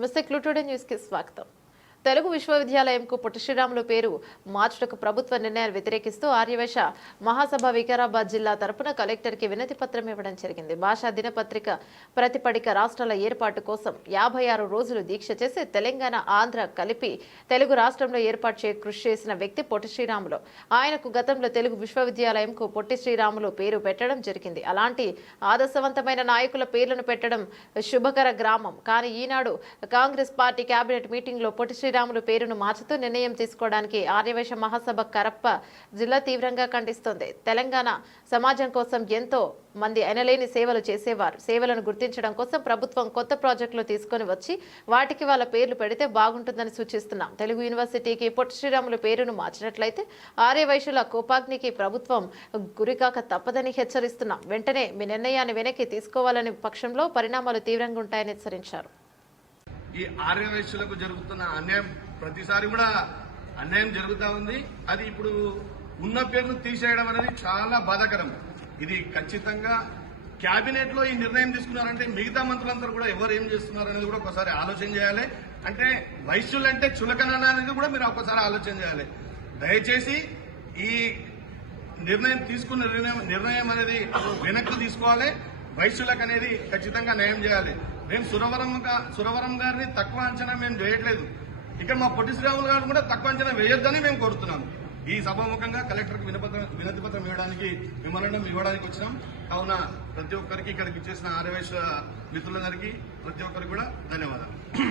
నమస్తే today news కి స్వాగతం. తెలుగు విశ్వవిద్యాలయంకు పొట్టి శ్రీరాములు పేరు మార్చుటకు ప్రభుత్వ నిర్ణయాన్ని వ్యతిరేకిస్తూ ఆర్యవైశ్య మహాసభ వికారాబాద్ జిల్లా తరపున కలెక్టర్కి వినతి పత్రం ఇవ్వడం జరిగింది. భాషా దినపత్రిక ప్రతిపడిక రాష్ట్రాల ఏర్పాటు కోసం 56 రోజులు దీక్ష చేసి తెలంగాణ, ఆంధ్ర కలిపి తెలుగు రాష్ట్రంలో ఏర్పాటు కృషి చేసిన వ్యక్తి పొట్టి శ్రీరాములు. ఆయనకు గతంలో తెలుగు విశ్వవిద్యాలయంకు పొట్టి శ్రీరాములు పేరు పెట్టడం జరిగింది. అలాంటి ఆదర్శవంతమైన నాయకుల పేర్లను పెట్టడం శుభకర గ్రామం. కానీ ఈనాడు కాంగ్రెస్ పార్టీ కేబినెట్ మీటింగ్ లో పొట్టి శ్రీరాములు పేరును మార్చుతూ నిర్ణయం తీసుకోవడానికి ఆర్యవైశ్య మహాసభ కరప్ప జిల్లా తీవ్రంగా ఖండిస్తోంది. తెలంగాణ సమాజం కోసం ఎంతో మంది ఎనలేని సేవలు చేసేవారు. సేవలను గుర్తించడం కోసం ప్రభుత్వం కొత్త ప్రాజెక్టులు తీసుకొని వచ్చి వాటికి వాళ్ళ పేర్లు పెడితే బాగుంటుందని సూచిస్తున్నాం. తెలుగు యూనివర్సిటీకి పొట్టి శ్రీరాములు పేరును మార్చినట్లయితే ఆర్యవైశ్యుల కోపాగ్నికి ప్రభుత్వం గురికాక తప్పదని హెచ్చరిస్తున్నాం. వెంటనే మీ నిర్ణయాన్ని వెనక్కి తీసుకోవాలని పక్షంలో పరిణామాలు తీవ్రంగా ఉంటాయని హెచ్చరించారు. ఈ ఆర్యవైశ్యులకు జరుగుతున్న అన్యాయం ప్రతిసారి కూడా అన్యాయం జరుగుతూ ఉంది. అది ఇప్పుడు ఉన్న పేరును తీసేయడం అనేది చాలా బాధాకరం. ఇది ఖచ్చితంగా కేబినెట్ లో ఈ నిర్ణయం తీసుకున్నారంటే మిగతా మంత్రులందరూ కూడా ఎవరు ఏం చేస్తున్నారు అనేది కూడా ఒకసారి ఆలోచన చేయాలి. అంటే వైశ్యులంటే చులకన అనేది కూడా మీరు ఒకసారి ఆలోచన చేయాలి. దయచేసి ఈ నిర్ణయం తీసుకున్న నిర్ణయం అనేది వెనక్కి తీసుకోవాలి. వైశ్యులకు అనేది ఖచ్చితంగా న్యాయం చేయాలి. మేము సురవరం గారిని తక్కువ అంచనా మేము వేయట్లేదు. ఇక్కడ మా పొట్టి శ్రీరాములు గారు కూడా తక్కువ అంచనా వేయొద్దని మేము కోరుతున్నాము. ఈ సభాముఖంగా కలెక్టర్కి వినతి పత్రం మెమోరాండం ఇవ్వడానికి వచ్చినాం. కావున ప్రతి ఒక్కరికి ఇక్కడికి ఇచ్చేసిన ఆర్యవైశ్య మిత్రులందరికీ ప్రతి ఒక్కరికి కూడా ధన్యవాదాలు.